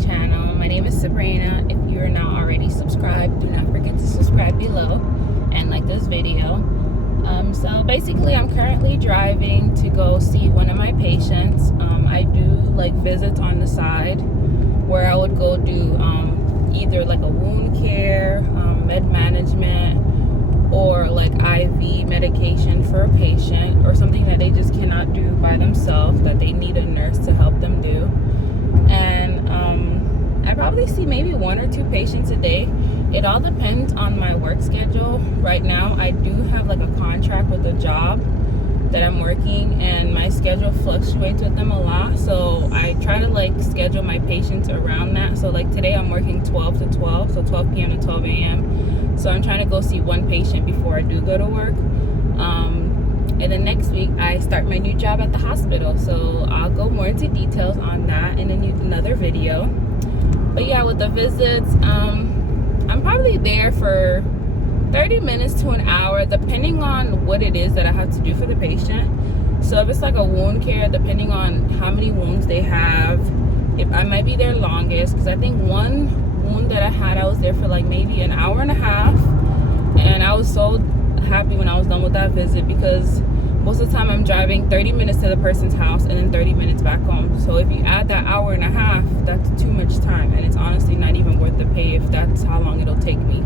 channel. My name is Sabrina. If you are not already subscribed, do not forget to subscribe below and like this video. So basically I'm currently driving to go see one of my patients. I do like visits on the side where I would go do either like a wound care, med management, or like IV medication for a patient, or something that they just cannot do by themselves, that they need a nurse to help them do. And I probably see maybe 1 or 2 patients a day. It all depends on my work schedule. Right now I do have like a contract with a job that I'm working, and my schedule fluctuates with them a lot, so I try to like schedule my patients around that. So like today I'm working 12 to 12, so 12 p.m. to 12 a.m. So I'm trying to go see 1 patient before I do go to work. And then next week I start my new job at the hospital, so I'll go more into details on that in another video. But yeah, with the visits, I'm probably there for 30 minutes to an hour, depending on what it is that I have to do for the patient. So if it's like a wound care, depending on how many wounds they have, I might be there longest, because I think one wound that I had, I was there for like maybe an hour and a half, and I was so happy when I was done with that visit, because most of the time I'm driving 30 minutes to the person's house and then 30 minutes back home. So if you add that hour and a half, that's too much time, and it's honestly not even worth the pay if that's how long it'll take me.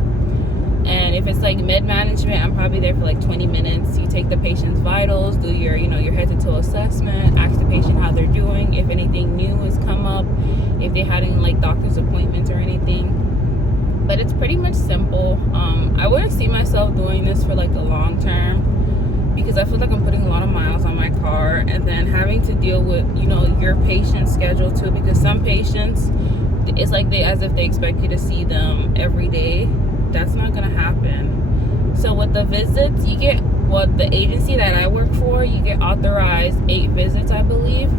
And if it's like med management, I'm probably there for like 20 minutes. You take the patient's vitals, do your head to toe assessment, ask the patient how they're doing, if anything new has come up, if they had any like doctor's appointments or anything. But it's pretty much simple. I wouldn't see myself doing this for like the long term, because I feel like I'm putting a lot of miles on my car, and then having to deal with your patient's schedule too, because some patients, it's like as if they expect you to see them every day. That's not gonna happen. So with the visits, you get, the agency that I work for, you get authorized 8 visits, I believe.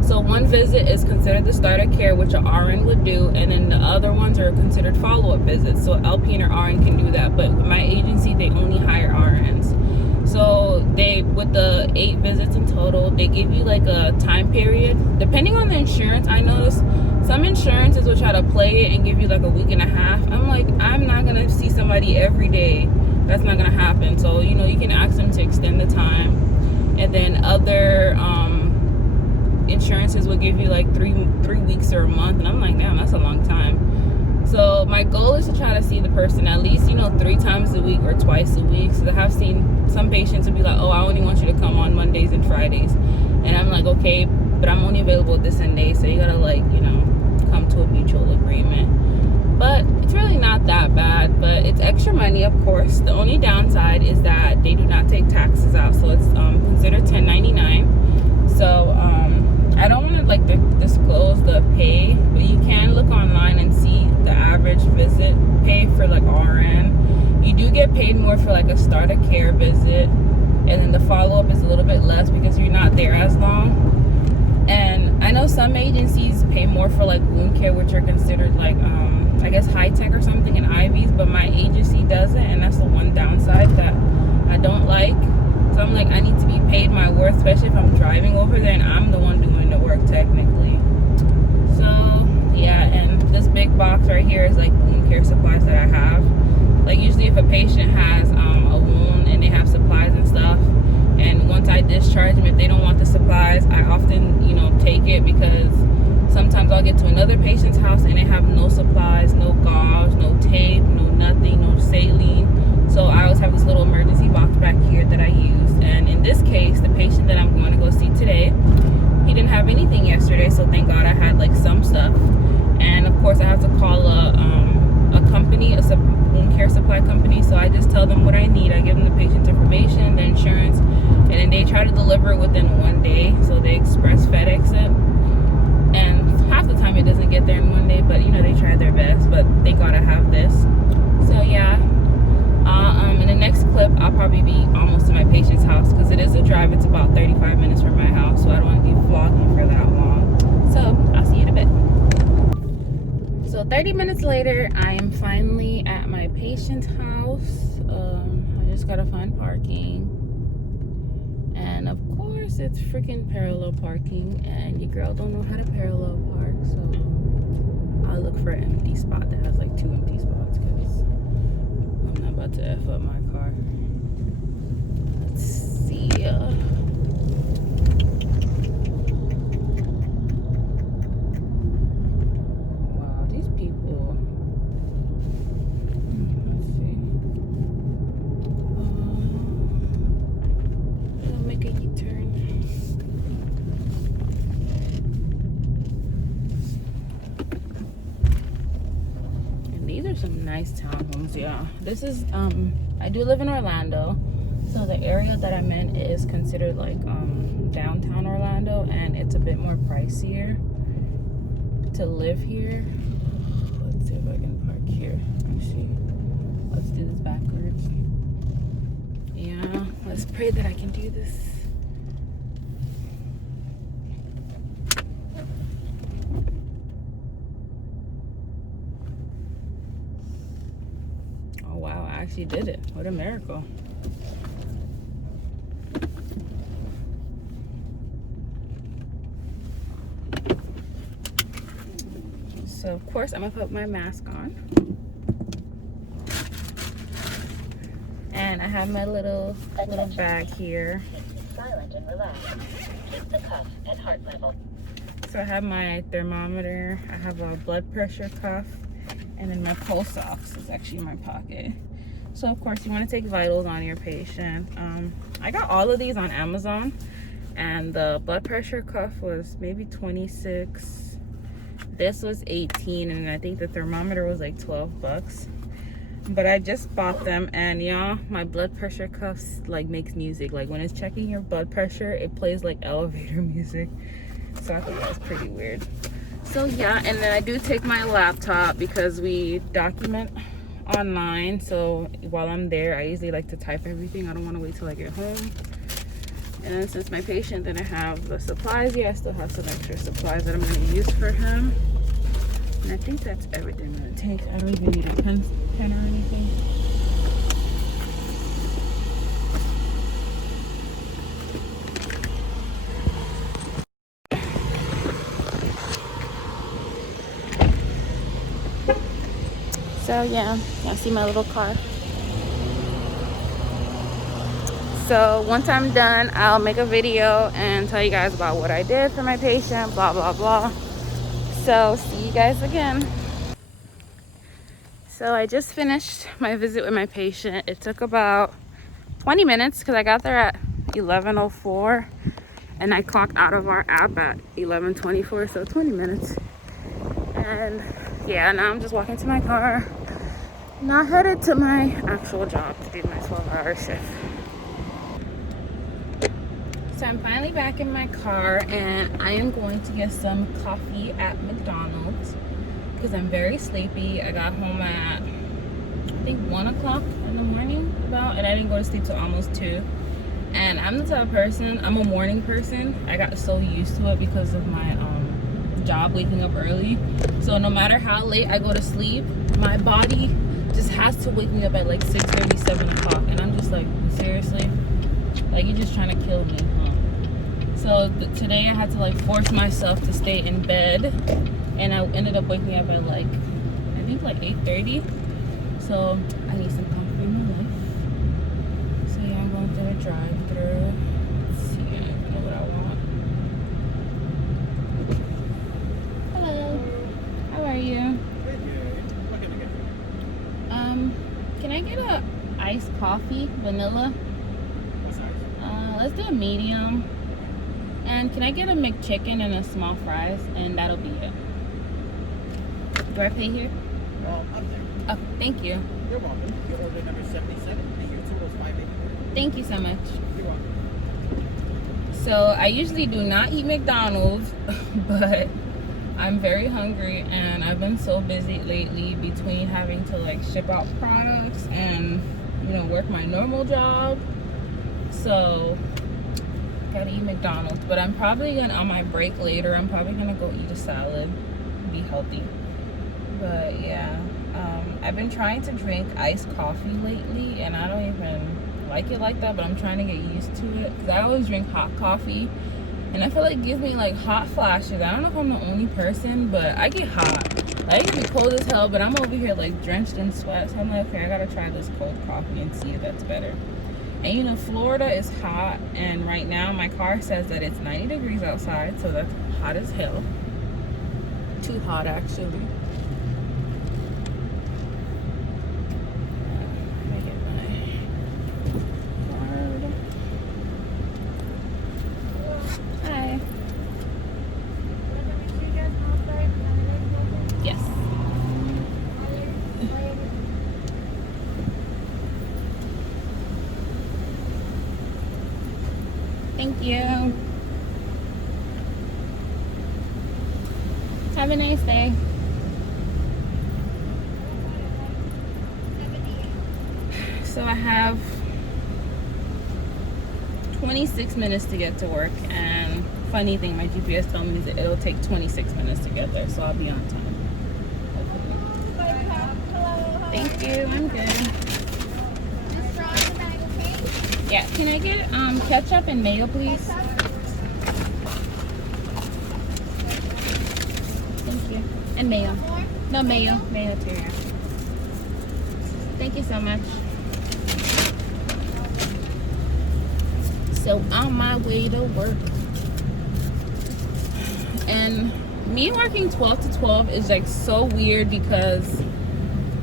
So 1 visit is considered the start of care, which an RN would do, and then the other ones are considered follow-up visits. So LPN or RN can do that, but with my agency, they only hire RNs. So with the 8 visits in total, they give you like a time period. Depending on the insurance, I noticed some insurances will try to play it and give you like a week and a half. I'm like, I'm not gonna see somebody every day. That's not gonna happen. So you can ask them to extend the time. And then other insurances will give you like 3 weeks or a month, and I'm like, damn, that's a long time. So my goal is to try to see the person at least 3 times a week or twice a week. So I have seen some patients will be like, oh, I only want you to come on Mondays and Fridays, and I'm like, okay, but I'm only available this and day, so you gotta like come to a mutual agreement. But it's really not that bad, but it's extra money, of course. The only downside is that they do not take taxes out, so it's considered 1099. So I don't want to like disclose the pay, but you can look online and see the average visit pay for like RN. You do get paid more for like a start of care visit, and then the follow-up is a little bit less because you're not there as long. And I know some agencies pay more for like wound care, which are considered like I guess high tech or something, in IVs, but my agency doesn't, and that's the one downside that I don't like. So I'm like, I need to be paid my worth, especially if I'm driving over there and I'm the one doing the work technically. So yeah, and this big box right here is like wound care supplies that I have. Like usually if a patient has a wound and they have supplies and stuff, and once I discharge them, if they don't want the supplies, I often take it, because sometimes I'll get to another patient's house and they have no supplies, no gauze, no tape, no nothing, no saline. So I always have this little emergency box back here that I use. And in this case, the patient that I'm going to go see today, he didn't have anything yesterday, so thank God I had like some stuff. And of course I have to call a company, a wound care supply company. So I just tell them what I need. I give them the patient's information, the insurance, and then they try to deliver it within 1 day. So they express FedEx it, and half the time it doesn't get there in 1 day, but they try their best. But thank God I have this. So yeah, in the next clip I'll probably be almost to my patient's house, because it is a drive. It's about 35 minutes from my house, so I don't want to be vlogging for that long. So I'll see you in a bit. So 30 minutes later, I am finally at my patient's house. I just gotta find parking, and of course it's freaking parallel parking, and your girl don't know how to parallel park, so I'll look for an empty spot that has like 2 empty spots because I'm not about to F up my car. Let's see. Wow, these people. Let's see. I'll make a U-turn. These are some nice townhomes, yeah. This is I do live in Orlando, so the area that I'm in is considered like downtown Orlando, and it's a bit more pricier to live here. Let's see if I can park here. Actually, let's do this backwards. Yeah, let's pray that I can do this. Oh wow, I actually did it. What a miracle. So of course I'm gonna put my mask on. And I have my little bag here. Silent and relaxed. Keep the cuff at heart level. So I have my thermometer, I have a blood pressure cuff, and then my pulse ox is actually in my pocket. So of course you want to take vitals on your patient. I got all of these on Amazon, and the blood pressure cuff was maybe 26. This was 18, and I think the thermometer was like 12 bucks. But I just bought them, and y'all, my blood pressure cuffs like makes music. Like when it's checking your blood pressure, it plays like elevator music. So I thought that was pretty weird. So yeah, and then I do take my laptop because we document online. So while I'm there, I usually like to type everything. I don't want to wait till I get home. And then since my patient didn't have the supplies yet, I still have some extra supplies that I'm going to use for him. And I think that's everything I'm going to take. I don't even need a pen or anything. So yeah, y'all see my little car. So once I'm done, I'll make a video and tell you guys about what I did for my patient, blah blah blah. So see you guys again. So I just finished my visit with my patient. It took about 20 minutes because I got there at 11:04 and I clocked out of our app at 11:24, so 20 minutes. And yeah, now I'm just walking to my car. Now headed to my actual job to do my 12-hour shift. So I'm finally back in my car, and I am going to get some coffee at McDonald's because I'm very sleepy. I got home at I think 1 o'clock in the morning about, and I didn't go to sleep till almost 2. And I'm the type of person, I'm a morning person. I got so used to it because of my job, waking up early. So no matter how late I go to sleep, my body just has to wake me up at like 6:30, 7 o'clock, and I'm just like, seriously, like you're just trying to kill me, huh? So today I had to like force myself to stay in bed, and I ended up waking up at like I think like 8:30. So I need some coffee in my life. So yeah, I'm going through a drive-through. Let's see, I don't know what I want. Hello, how are you? Can I get a iced coffee, vanilla? Let's do a medium. And can I get a McChicken and a small fries? And that'll be it. Do I pay here? Well, up there. Oh, thank you. You're welcome. Your order number 77, and your total is 584. Thank you so much. You're welcome. So I usually do not eat McDonald's, but I'm very hungry, and I've been so busy lately between having to like ship out products and, you know, work my normal job. So gotta eat McDonald's. But I'm probably gonna, on my break later, I'm probably gonna go eat a salad, be healthy. But yeah, I've been trying to drink iced coffee lately, and I don't even like it like that, but I'm trying to get used to it because I always drink hot coffee, and I feel like it gives me like hot flashes. I don't know if I'm the only person, but I get hot. Like, it can be cold as hell, but I'm over here like drenched in sweat. So I'm like, okay, I gotta try this cold coffee and see if that's better. And you know, Florida is hot, and right now my car says that it's 90 degrees outside, so that's hot as hell. Too hot, actually. Let me get my card. Hi. Yes. Thank you. Have a nice day. So I have 26 minutes to get to work, and funny thing, my GPS told me that it'll take 26 minutes to get there, so I'll be on time. Thank you, I'm good. Yeah, can I get ketchup and mayo, please? Thank you. And mayo. No, mayo. Mayo too, yeah. Thank you so much. So on my way to work. And me working 12 to 12 is like so weird because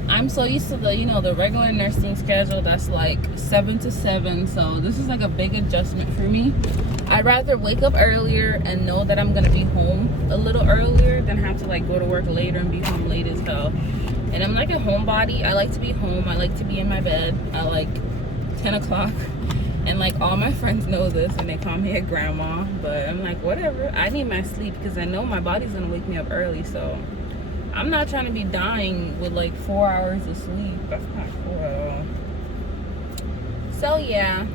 I'm so used to the, you know, the regular nursing schedule that's like 7 to 7. So this is like a big adjustment for me. I'd rather wake up earlier and know that I'm gonna be home a little earlier than have to like go to work later and be home late as hell. And I'm like a homebody. I like to be home. I like to be in my bed at like 10 o'clock. And like all my friends know this and they call me a grandma. But I'm like, whatever. I need my sleep because I know my body's gonna wake me up early. So I'm not trying to be dying with like 4 hours of sleep. That's not cool at all. So yeah,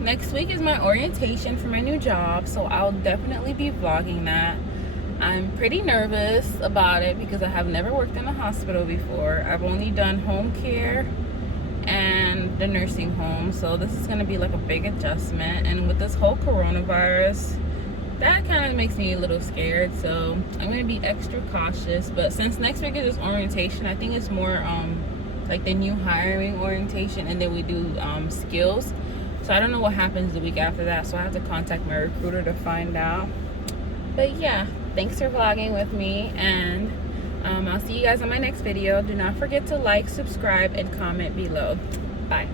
next week is my orientation for my new job, so I'll definitely be vlogging that. I'm pretty nervous about it because I have never worked in a hospital before. I've only done home care and the nursing home, so this is going to be like a big adjustment. And with this whole coronavirus, that kind of makes me a little scared, so I'm going to be extra cautious. But since next week is just orientation, I think it's more like the new hiring orientation, and then we do skills. So I don't know what happens the week after that, so I have to contact my recruiter to find out. But yeah, thanks for vlogging with me, and I'll see you guys on my next video. Do not forget to like, subscribe, and comment below. Bye.